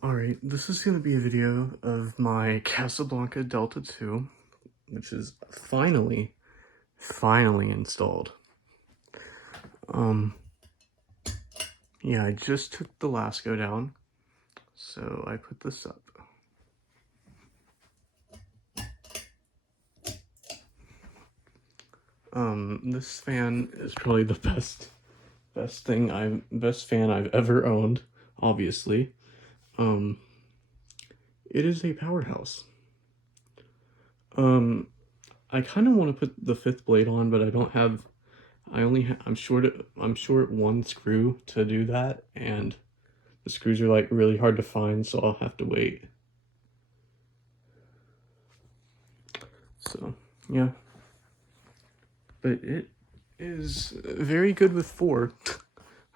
Alright, this is going to be a video of my Casablanca Delta 2, which is finally installed. Yeah, I just took the Lasco down, so I put this up. This fan is probably the best fan I've ever owned, obviously. It is a powerhouse. I kind of want to put the 5th blade on, but I don't have, I'm short one screw to do that, and the screws are like really hard to find, so I'll have to wait. So, yeah. But it is very good with 4,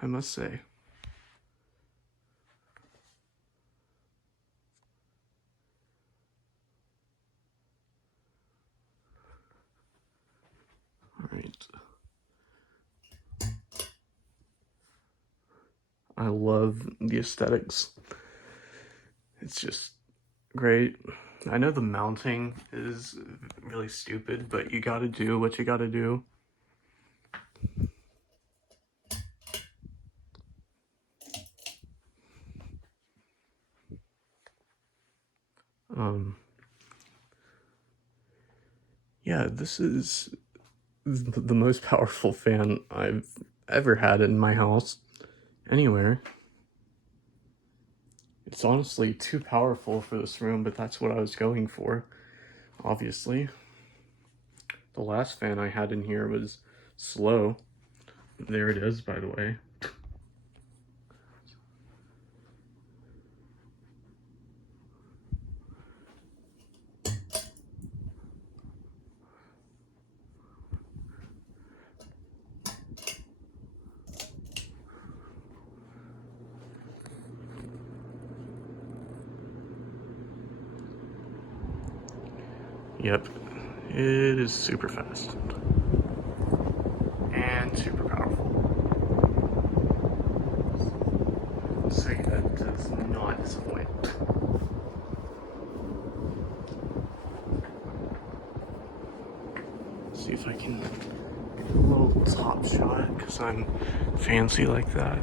I must say. Alright. I love the aesthetics. It's just great. I know the mounting is really stupid, but you gotta do what you gotta do. Yeah, this is the most powerful fan I've ever had in my house, anywhere. It's honestly too powerful for this room, but that's what I was going for, obviously. The last fan I had in here was slow. There it is, by the way. Yep, it is super fast and super powerful. So that does not disappoint. See if I can get a little top shot because I'm fancy like that.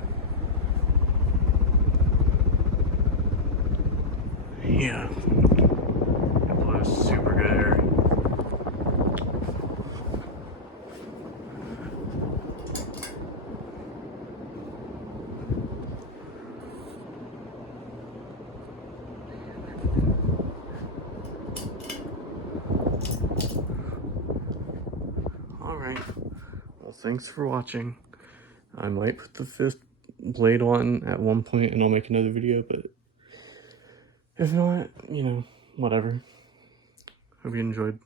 Yeah, it blows super good air. Alright, well thanks for watching. I might put the 5th blade on at one point and I'll make another video, but if not, you know, whatever. Hope you enjoyed.